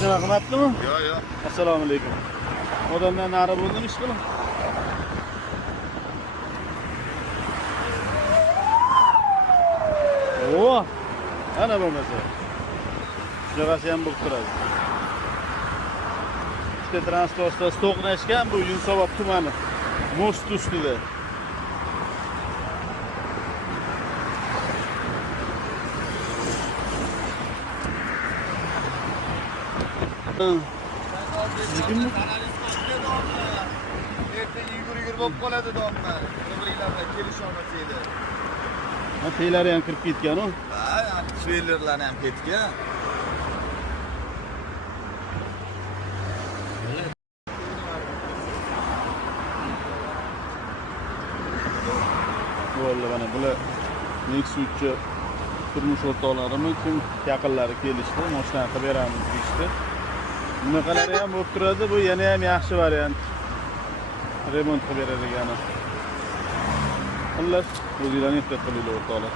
Nima qilmabdimi? Yo'q. Assalomu alaykum. Odamdan nari bo'ldim ish qilib. O, ana bo'lmasa. Shunaqasi ham bo'lib turadi. İşte transportda to'qnashgan bu Yunusobod tumani most ustida. Siznikimi? Erta yugur bo'lib qoladi domla. Bir-birlarga kelisholmasanglar. Ha, teylari ham kirib ketgan-ku. Ha, treylerlar ham ketgan. Bo'ldi mana bular Nexuschi turmush o'rtoqlarimi kim yaqinlari kelishdi, mashina qilib beramiz deyishdi. Bunaqalari ham bo'lib turadi, bu yana ham yaxshi variant. Remont qilib beradigani. Xullas, o'zinglarni ehtiyot qilinglar o'rtoqlar.